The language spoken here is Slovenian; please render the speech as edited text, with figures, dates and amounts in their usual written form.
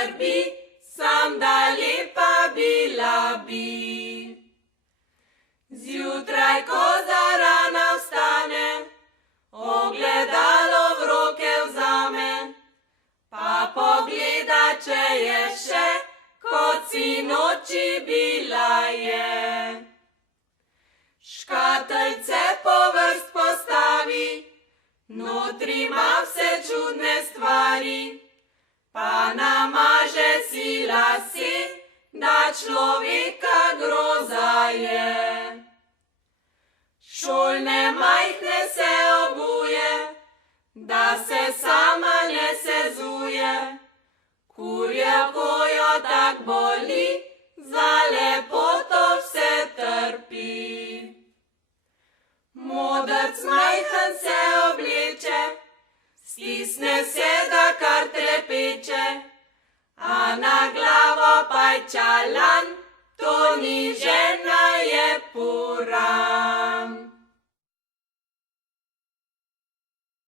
srbi, sam dali pa bila bi. Zjutraj, ko zarana vstane, ogledalo v roke vzame, pa pogleda, če je še, kot sinoči bila je. Škatlice po vrst postavi, notri ima vse čudne stvari, pa namaže si lase, da človeka groza je. Šolne majhne se obuje, da se sama ne sezuje, kurje kojo tak boli, za lepoto vse trpi. Modrc majhen se obleče, stisne se, da kar trepeče, a na glavo pajčalan, to ni žena